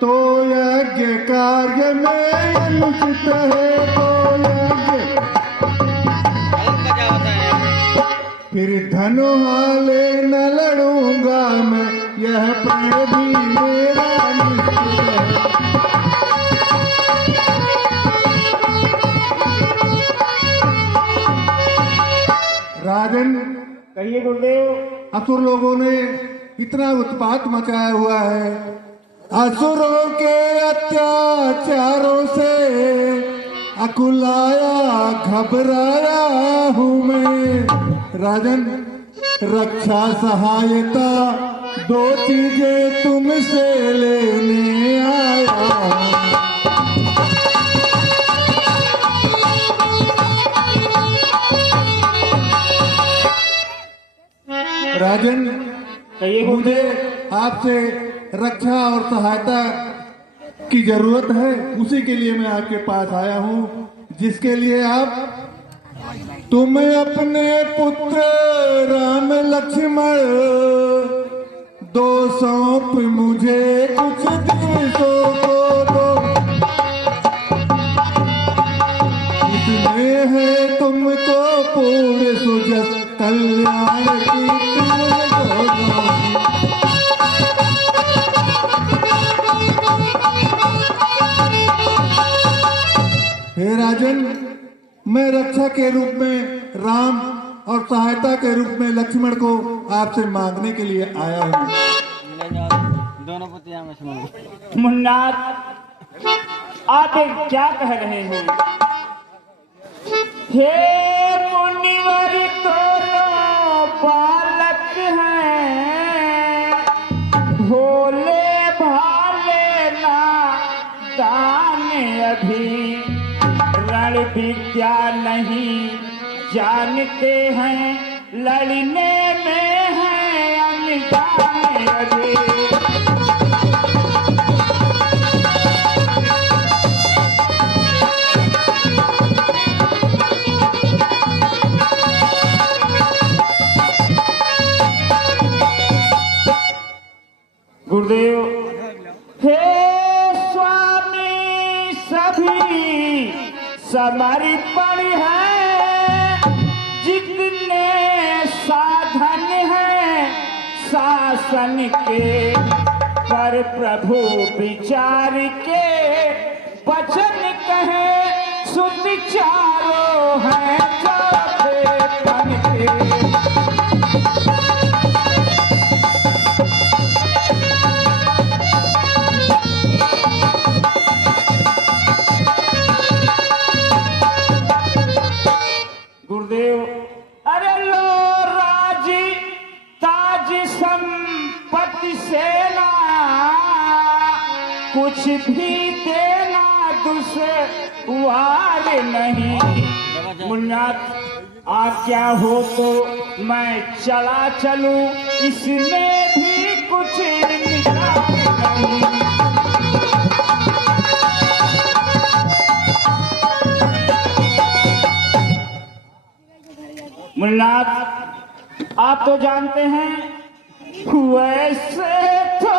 तो यज्ञ कार्य में अनुचित है, तो यज्ञ फिर धनुहाले न लड़ूंगा मैं, यह प्रण भी मेरा निश्चित है। राजन, कहिए गुरुदेव। असुर लोगों ने इतना उत्पात मचाया हुआ है, असुरों के अत्याचारों से अकुलाया घबराया हूँ मैं। राजन, रक्षा सहायता दो चीजें तुमसे लेने आया हूँ। राजन, मुझे आपसे रक्षा और सहायता की जरूरत है, उसी के लिए मैं आपके पास आया हूँ, जिसके लिए आप तुम अपने पुत्र राम लक्ष्मण दो सौंप मुझे कुछ दिवसों को दो, इसमें है तुमको पूर्ण सुजस कल्याण की हे राजन, मैं रक्षा के रूप में राम और सहायता के रूप में लक्ष्मण को आपसे मांगने के लिए आया हूँ। मुन्ना, आप क्या कह रहे हैं? हे मुनिवर दोनों बालक हैं, भोले भाले ना दान अभी, रण विद्या नहीं जानते हैं, लड़ने में है अनजान अभी। गुरुदेव, हे स्वामी सभी समर्पण है, जितने साधन हैं शासन के, पर प्रभु विचार के वचन कहे, सुविचारो हैं चौथे पन के। गुरुदेव, अरे लो राजी ताज संपत्ति सेना, कुछ भी देना दुश्वार नहीं। मुन्ना, आज्ञा हो तो मैं चला चलूं, इसमें भी कुछ निकाल नहीं। मुन्ना, आप तो जानते हैं वैसे तो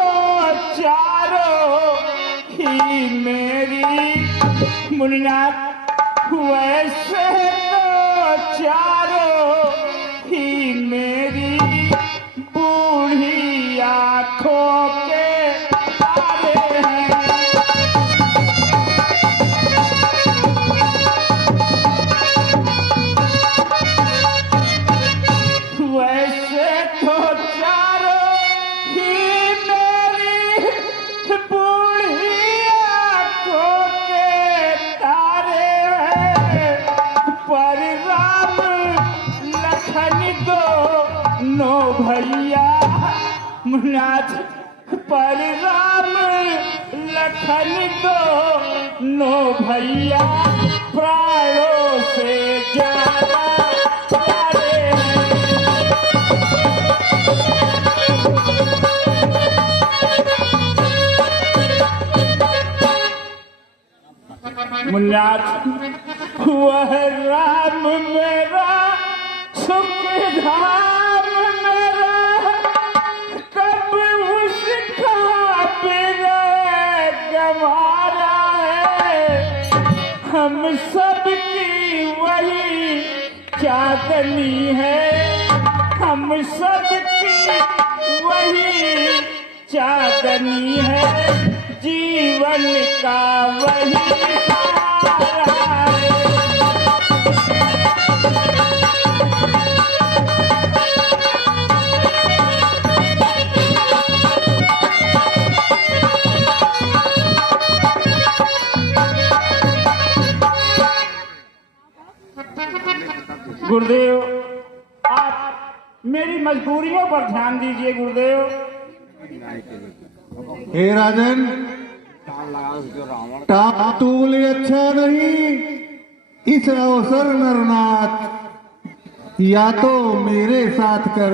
चारों ही मेरी, मुन्ना वैसे तो चारों ही मेरी, बूढ़ी आंखों के तारे हैं। वैसे तो चारों ही मेरी बूढ़ी आंखों के तारे हैं, पर राम लखन दोनों भैया, मुन्नाथ, पर राम लखन दोनों भैया प्राणों से ज्यादा प्यारे हैं। मुन्ना, वह राम मेरा सुख धाम मेरा, कब उसका बिरह हम सब की वही चांदनी है, हम सब की वही चांदनी है, जीवन का वही सहारा है। गुरुदेव, आप मेरी मजबूरियों पर ध्यान दीजिए गुरुदेव। हे राजन, टाप अच्छा नहीं। इस अवसर नरनाथ या तो मेरे साथ कर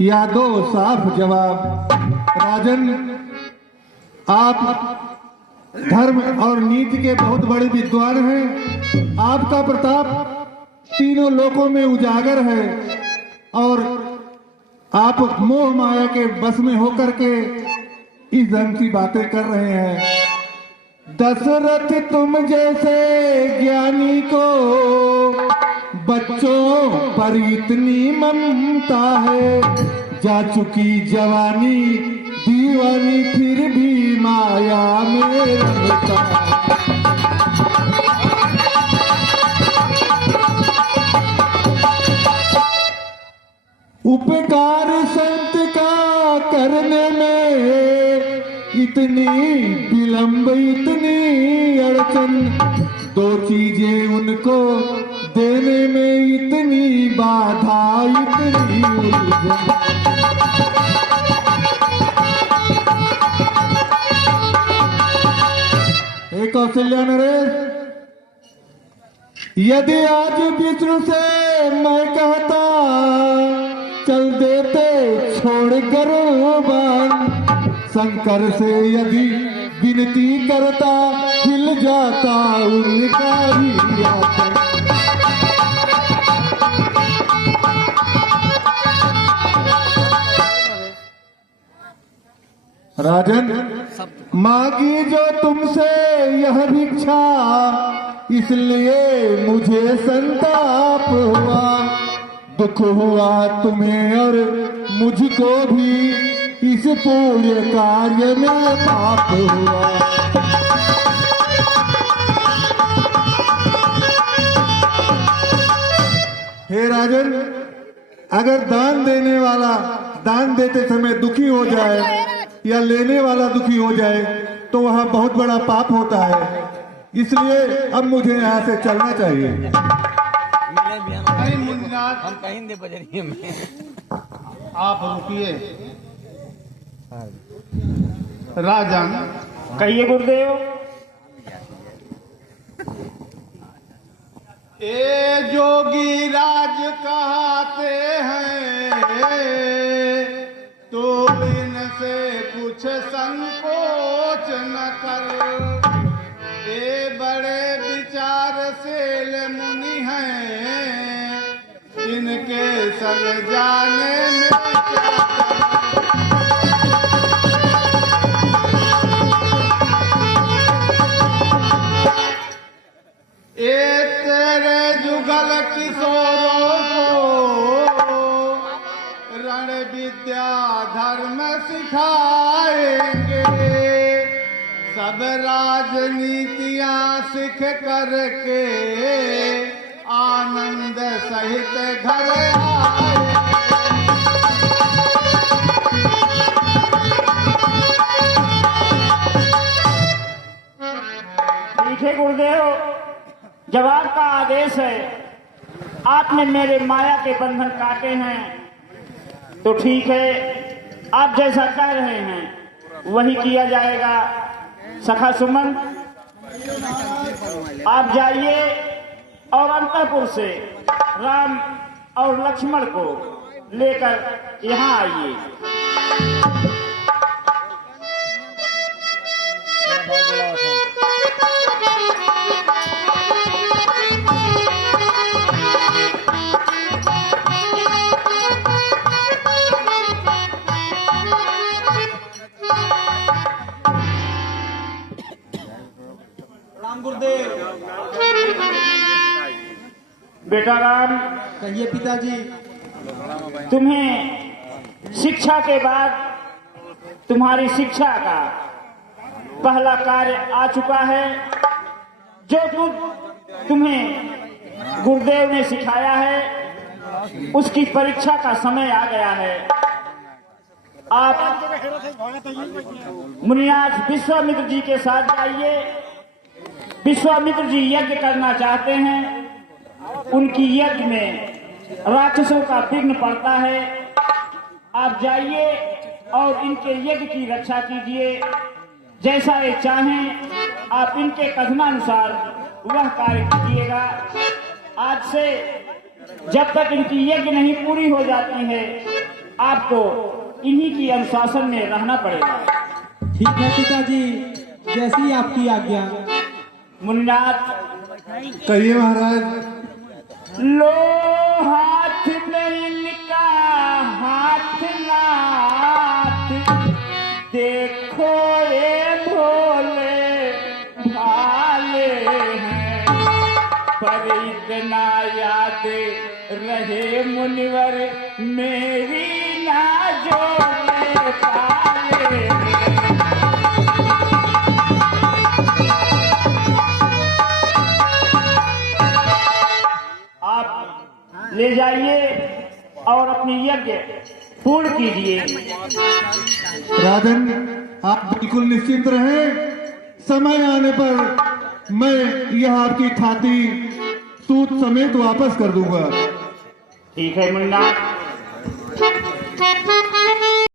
या दो साफ जवाब। राजन, आप धर्म और नीति के बहुत बड़े विद्वान हैं। आपका प्रताप तीनों लोकों में उजागर है और आप मोह माया के बस में होकर के इस ढंग की बातें कर रहे हैं। दशरथ तुम जैसे ज्ञानी को बच्चों पर इतनी ममता है, जा चुकी जवानी दीवानी फिर भी माया में रमता है। उपकार संत का करने में इतनी विलंब इतनी अड़चन, दो चीजें उनको देने में इतनी बाधा इतनी उलझन। एक कौशल्या नरेश, यदि आज विष्णु से मैं कहता चल देते छोड़ गरुबान, शंकर से यदि विनती करता हिल जाता उनका भी आसन। राजन, मांगी जो तुमसे यह भिक्षा, इसलिए मुझे संताप हुआ। दुख हुआ तुम्हें और मुझको भी, इस पूरे कार्य में पाप हुआ। हे राजन, अगर दान देने वाला दान देते समय दुखी हो जाए या लेने वाला दुखी हो जाए तो वह बहुत बड़ा पाप होता है। इसलिए अब मुझे यहाँ से चलना चाहिए। हम कहीं दे बजरिए में आप रुकिए। राजन, कहिए गुरुदेव। ए जोगी राज कहते हैं, तो इनसे कुछ संकोच न कर। ये बड़े विचारशील मुनि हैं, इनके संग जाने में क्या ये तेरे जुगल किशोरों को रण विद्या धर्म सिखाएंगे। सब राजनीतियां सीख करके आनंद सहित घर आए। ठीक है गुरुदेव, जवाब का आदेश है। आपने मेरे माया के बंधन काटे हैं तो ठीक है, आप जैसा कह रहे हैं वही किया जाएगा। सखा सुमन, आप जाइए और अंतपुर से राम और लक्ष्मण को लेकर यहाँ आइए। बेटा राम, कहिए पिताजी। तुम्हें शिक्षा के बाद तुम्हारी शिक्षा का पहला कार्य आ चुका है। जो तुम्हें गुरुदेव ने सिखाया है उसकी परीक्षा का समय आ गया है। आप मुनिनाथ विश्वामित्र जी के साथ जाइए। विश्वामित्र जी यज्ञ करना चाहते हैं। उनकी यज्ञ में राक्षसों का विघ्न पड़ता है। आप जाइए और इनके यज्ञ की रक्षा कीजिए। जैसा ये चाहें आप इनके कथनानुसार वह कार्य कीजिएगा। आज से जब तक इनकी यज्ञ नहीं पूरी हो जाती है आपको इन्हीं की अनुशासन में रहना पड़ेगा। ठीक है पिताजी, जैसी आपकी आज्ञा। मुन्नाथ, कहिए महाराज। लो हाथ में इनका हाथ नाथ, देखो ये भोले भाले हैं, पर इतना याद रहे मुनिवर मेरी ना जोड़े पाले हैं। ले जाइए और अपनी यज्ञ पूर्ण कीजिए। राजन, आप बिल्कुल निश्चिंत रहें। समय आने पर मैं यह आपकी थाती सूत समेत वापस कर दूंगा। ठीक है मुन्ना।